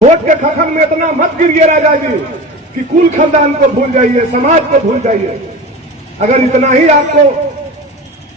Vote के खखन में इतना मत गिरिए राजा जी कि कुल खानदान को भूल जाइए, समाज को भूल जाइए। अगर इतना ही आपको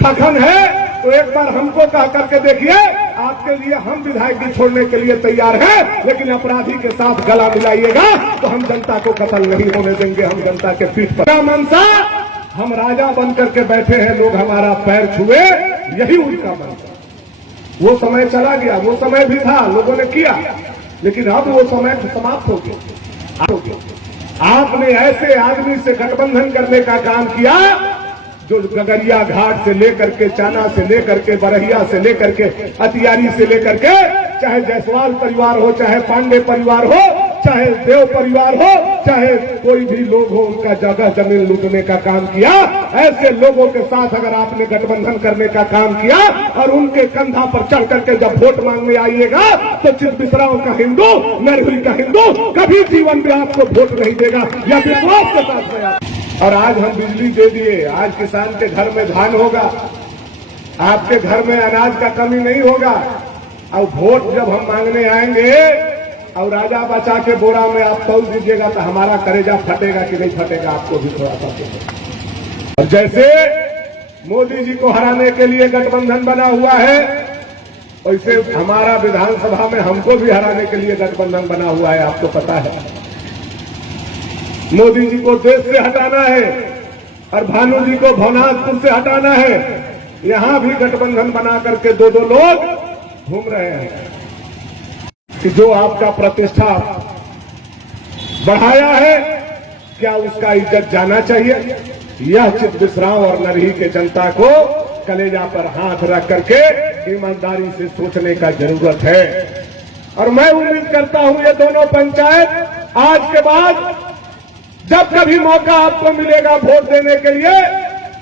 खखन है तो एक बार हमको कह करके देखिए, आपके लिए हम विधायक छोड़ने के लिए तैयार हैं, लेकिन अपराधी के साथ गला मिलाइएगा तो हम जनता को कत्ल नहीं होने देंगे। हम जनता के पीठ पर मनसा, हम राजा बन करके बैठे हैं, लोग हमारा पैर छुए, यही उनका मनसा। वो समय चला गया, वो समय भी था, लोगों ने किया, लेकिन अब वो समय समाप्त हो गया। आपने ऐसे आदमी से गठबंधन करने का काम किया जो गगरिया घाट से लेकर के, चाना से लेकर के, बरहिया से लेकर के, अतियारी से लेकर के, चाहे जायसवाल परिवार हो, चाहे पांडे परिवार हो, चाहे देव परिवार हो, चाहे कोई भी लोग हो, उनका जगह जमीन लूटने का काम किया। ऐसे लोगों के साथ अगर आपने गठबंधन करने का काम किया और उनके कंधा पर चढ़ करके जब वोट मांगने आइएगा तो चितबिसराव का हिंदू, नरहुई का हिंदू कभी जीवन में आपको वोट नहीं देगा, या विश्वास के साथ गया। और आज हम बिजली दे दिए, आज किसान के घर में धान होगा, आपके घर में अनाज का कमी नहीं होगा। और वोट जब हम मांगने आएंगे और राजा बचा के बोरा में आप तोल दीजिएगा तो हमारा कलेजा फटेगा कि नहीं फटेगा, आपको भी थोड़ा सा। और जैसे मोदी जी को हराने के लिए गठबंधन बना हुआ है, वैसे हमारा विधानसभा में हमको भी हराने के लिए गठबंधन बना हुआ है, आपको पता है। मोदी जी को देश से हटाना है और भानु जी को भवनाथपुर से हटाना है। यहां भी गठबंधन बना करके दो लोग घूम रहे हैं कि जो आपका प्रतिष्ठा बढ़ाया है, क्या उसका इज्जत जाना चाहिए? यह चितबिसराव और नरही के जनता को कलेजा पर हाथ रख करके ईमानदारी से सोचने का जरूरत है। और मैं उम्मीद करता हूं ये दोनों पंचायत आज के बाद जब कभी मौका आपको मिलेगा वोट देने के लिए,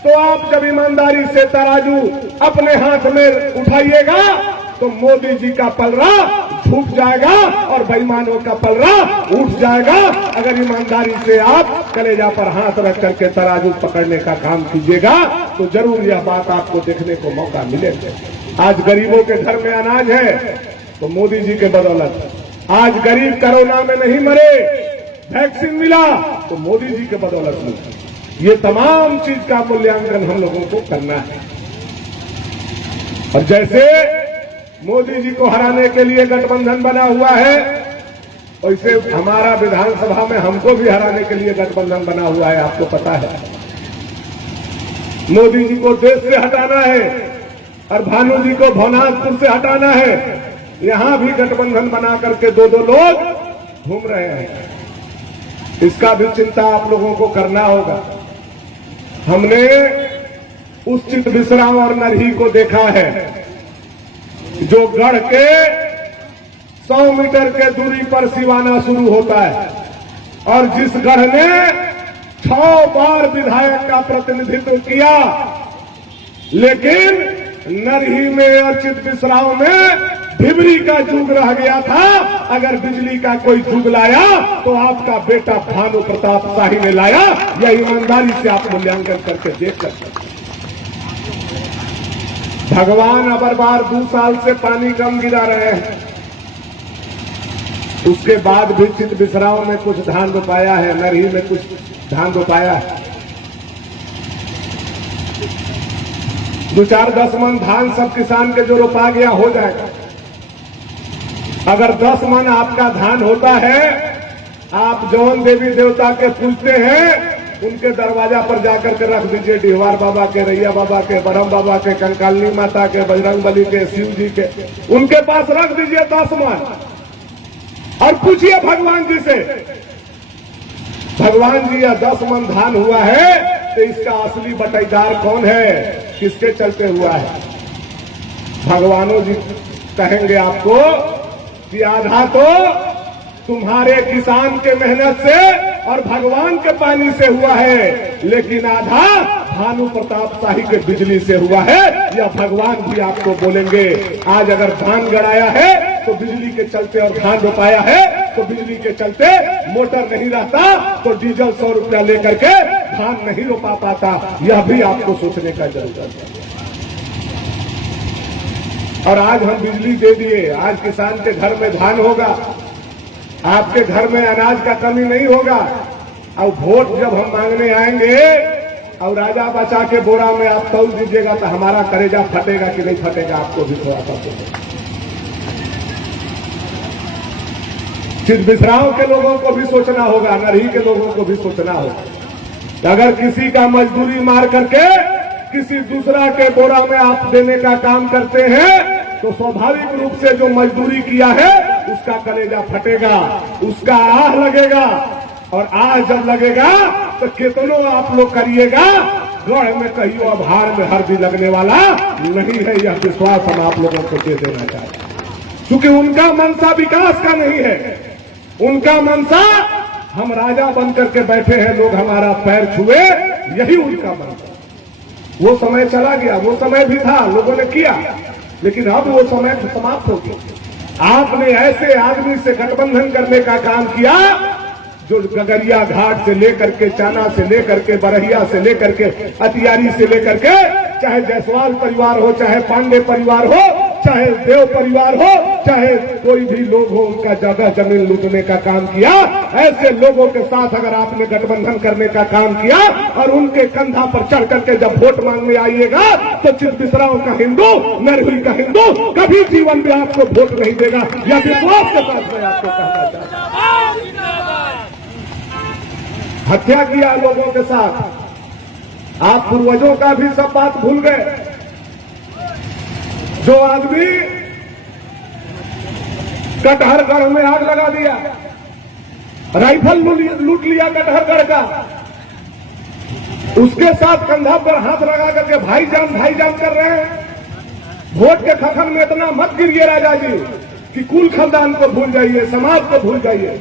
तो आप जब ईमानदारी से तराजू अपने हाथ में उठाइएगा तो मोदी जी का पलड़ा झुक जाएगा और बेईमानों का पलड़ा उठ जाएगा। अगर ईमानदारी से आप कलेजा पर हाथ रख करके तराजू पकड़ने का काम कीजिएगा तो जरूर यह बात आपको देखने को मौका मिलेगा। आज गरीबों के घर में अनाज है तो मोदी जी के बदौलत। आज गरीब कोरोना में नहीं मरे, वैक्सीन मिला तो मोदी जी के बदौलत मिला। ये तमाम चीज का मूल्यांकन हम लोगों को करना है। और जैसे मोदी जी को हराने के लिए गठबंधन बना हुआ है, वैसे हमारा विधानसभा में हमको भी हराने के लिए गठबंधन बना हुआ है, आपको पता है। मोदी जी को देश से हटाना है और भानु जी को भवनाथपुर से हटाना है। यहां भी गठबंधन बना करके दो लोग घूम रहे हैं। इसका भी चिंता आप लोगों को करना होगा। हमने उस चितबिसराव और नरही को देखा है जो गढ़ के 100 मीटर के दूरी पर सिवाना शुरू होता है, और जिस गढ़ ने 6 बार विधायक का प्रतिनिधित्व किया, लेकिन नरही में और चितबिसराव में ढिबरी का जुग रह गया था। अगर बिजली का कोई जुग लाया तो आपका बेटा भानु प्रताप शाही ने लाया। यह ईमानदारी से आप मूल्यांकन करके देख सकते हैं। भगवान अबर बार 2 साल से पानी कम गिरा रहे हैं, उसके बाद भी चितबिसराव में कुछ धान रोपाया है, नरही में कुछ धान रोपाया है। 2-4-10 मन धान सब किसान के जो रोपा गया हो जाएगा। अगर 10 मन आपका धान होता है, आप जौन देवी देवता के पूजते हैं उनके दरवाजा पर जाकर के रख दीजिए। डिहवार बाबा के, रैया बाबा के, बरम बाबा के, कंकालनी माता के, बजरंग बली के, शिव जी के, उनके पास रख दीजिए 10 मन और पूछिए भगवान जी से, भगवान जी यह 10 मन धान हुआ है तो इसका असली बटाईदार कौन है, किसके चलते हुआ है? भगवानों जी कहेंगे आपको कि आधा तो तुम्हारे किसान के मेहनत से और भगवान के पानी से हुआ है, लेकिन आधा भानु प्रताप शाही के बिजली से हुआ है। या भगवान भी आपको बोलेंगे। आज अगर धान गड़ाया है तो बिजली के चलते, और धान रोपाया है तो बिजली के चलते। मोटर नहीं रहता तो डीजल 100 रुपया लेकर के धान नहीं रोपा पाता। यह भी आपको सोचने का जरूरत है। और आज हम बिजली दे दिए, आज किसान के घर में धान होगा, आपके घर में अनाज का कमी नहीं होगा। और वोट जब हम मांगने आएंगे और राजा बचा के बोरा में आप तौल दीजिएगा तो हमारा कलेजा फटेगा कि नहीं फटेगा, आपको भी थोड़ा सा सोचेगा। चितबिसराव के लोगों को भी सोचना होगा, नरही के लोगों को भी सोचना होगा। अगर किसी का मजदूरी मार करके किसी दूसरा के बोरा में आप देने का काम करते हैं तो स्वाभाविक रूप से जो मजदूरी किया है उसका कलेजा फटेगा, उसका आह लगेगा। और आह जब लगेगा तो कितनों आप लोग करिएगा, गढ़ में कहियो आभार में हर भी लगने वाला नहीं है। यह विश्वास हम आप लोगों को दे देना चाहते हैं, क्योंकि उनका मनसा विकास का नहीं है। उनका मनसा हम राजा बनकर के बैठे हैं, लोग हमारा पैर छुए, यही उनका मनसा। वो समय चला गया, वो समय भी था, लोगों ने किया, लेकिन अब वो समय समाप्त हो गया। आपने ऐसे आदमी से गठबंधन करने का काम किया जो गगरिया घाट से लेकर के, चाना से लेकर के, बरहिया से लेकर के, अतियारी से लेकर के, चाहे जायसवाल परिवार हो, चाहे पांडे परिवार हो, चाहे देव परिवार हो, चाहे कोई भी लोग हो, उनका जगह जमीन लूटने का काम किया। ऐसे लोगों के साथ अगर आपने गठबंधन करने का काम किया और उनके कंधा पर चढ़ करके जब वोट मांगने आइएगा तो चितबिसराव का हिंदू, नरही का हिंदू कभी जीवन में आपको वोट नहीं देगा। यह विश्वास के साथ मैं आपको कहना चाहता हूं। हत्या किया लोगों के साथ, आप पूर्वजों का भी सब बात भूल गए। जो आदमी कटहरगढ़ में आग लगा दिया, राइफल लूट लिया कटहरगढ़ का, उसके साथ कंधा पर हाथ लगा करके भाईजान कर रहे हैं। वोट के खखन में इतना मत गिरिए राजा जी कि कुल खानदान को भूल जाइए, समाज को भूल जाइए।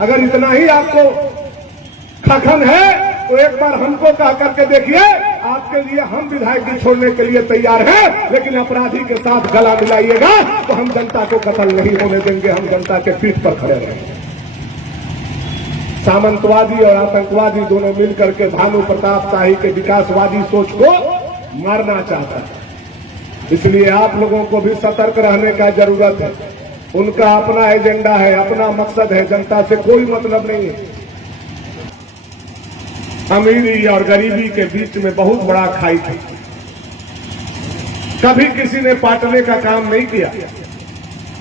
अगर इतना ही आपको खखन है तो एक बार हमको कह करके देखिए, आपके लिए हम विधायक छोड़ने के लिए तैयार हैं, लेकिन अपराधी के साथ गला मिलाइएगा तो हम जनता को कत्ल नहीं होने देंगे, हम जनता के पीठ पर खड़े रहेंगे। सामंतवादी और आतंकवादी दोनों मिलकर के भानु प्रताप शाही के विकासवादी सोच को मारना चाहता है। इसलिए आप लोगों को भी सतर्क रहने का जरूरत है। उनका अपना एजेंडा है, अपना मकसद है, जनता से कोई मतलब नहीं है। अमीरी और गरीबी के बीच में बहुत बड़ा खाई थी, कभी किसी ने बांटने का काम नहीं किया।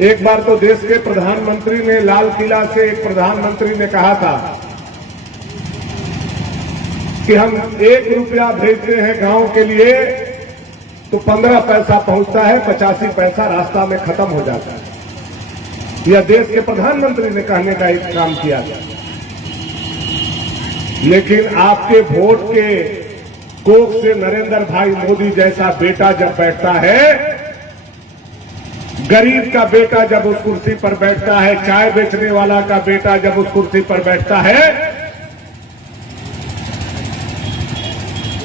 एक बार तो देश के प्रधानमंत्री ने, लाल किला से एक प्रधानमंत्री ने कहा था कि हम 1 रुपया भेजते हैं गांव के लिए तो 15 पैसा पहुंचता है, 85 पैसा रास्ता में खत्म हो जाता है। यह देश के प्रधानमंत्री ने कहने का एक काम किया था। लेकिन आपके वोट के कोख से नरेंद्र भाई मोदी जैसा बेटा जब बैठता है, गरीब का बेटा जब उस कुर्सी पर बैठता है, चाय बेचने वाला का बेटा जब उस कुर्सी पर बैठता है,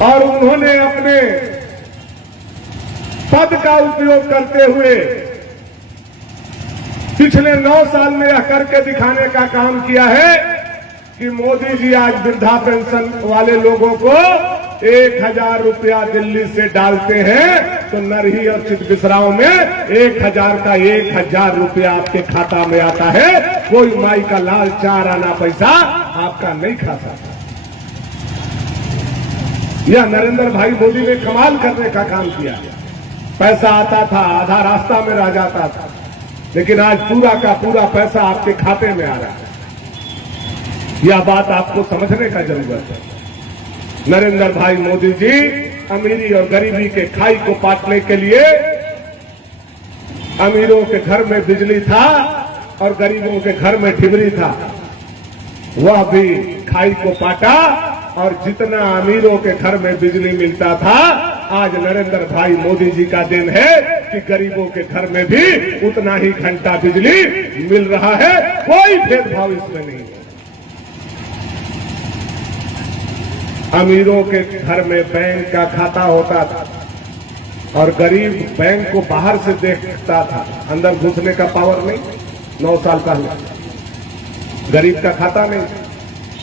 और उन्होंने अपने पद का उपयोग करते हुए पिछले 9 साल में यह करके दिखाने का काम किया है कि मोदी जी आज वृद्धा पेंशन वाले लोगों को 1000 रुपया दिल्ली से डालते हैं तो नरही और चितबिसराव में 1000 का 1000 रुपया आपके खाता में आता है। कोई माई का लाल 4 आना पैसा आपका नहीं खा सकता। यह नरेंद्र भाई मोदी ने कमाल करने का काम किया। पैसा आता था, आधा रास्ता में रह जाता था, लेकिन आज पूरा का पूरा पैसा आपके खाते में आ रहा है। यह बात आपको समझने का जरूरत है। नरेंद्र भाई मोदी जी अमीरी और गरीबी के खाई को पाटने के लिए, अमीरों के घर में बिजली था और गरीबों के घर में ठिबरी था, वह भी खाई को पाटा। और जितना अमीरों के घर में बिजली मिलता था, आज नरेंद्र भाई मोदी जी का दिन है कि गरीबों के घर में भी उतना ही घंटा बिजली मिल रहा है। कोई भेदभाव इसमें नहीं है। अमीरों के घर में बैंक का खाता होता था और गरीब बैंक को बाहर से देखता था, अंदर घुसने का पावर नहीं। 9 साल पहले गरीब का खाता नहीं।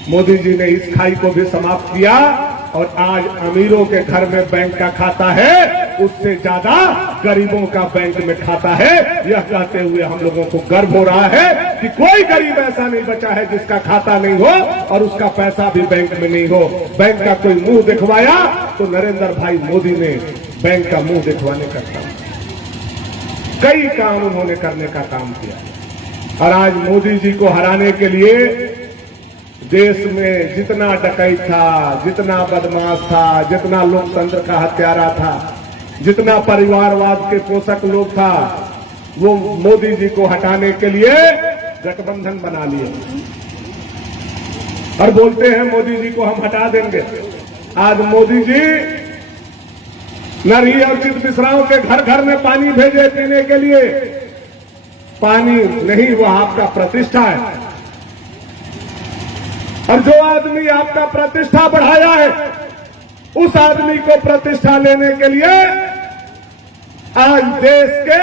मोदी जी ने इस खाई को भी समाप्त किया और आज अमीरों के घर में बैंक का खाता है उससे ज्यादा गरीबों का बैंक में खाता है। यह कहते हुए हम लोगों को गर्व हो रहा है कि कोई गरीब ऐसा नहीं बचा है जिसका खाता नहीं हो और उसका पैसा भी बैंक में नहीं हो। बैंक का कोई मुंह दिखवाया तो नरेंद्र भाई मोदी ने बैंक का मुंह दिखवाने का काम, कई काम उन्होंने करने का काम किया। और आज मोदी जी को हराने के लिए देश में जितना डकैत था, जितना बदमाश था, जितना लोकतंत्र का हत्यारा था, जितना परिवारवाद के पोषक लोग था, वो मोदी जी को हटाने के लिए गठबंधन बना लिए और बोलते हैं मोदी जी को हम हटा देंगे। आज मोदी जी नरही और चित मिश्राओं के घर घर में पानी भेजे पीने के लिए। पानी नहीं, वो आपका प्रतिष्ठा है। और जो आदमी आपका प्रतिष्ठा बढ़ाया है, उस आदमी को प्रतिष्ठा लेने के लिए आज देश के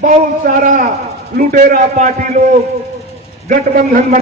बहुत सारा लुटेरा पार्टी लोग गठबंधन में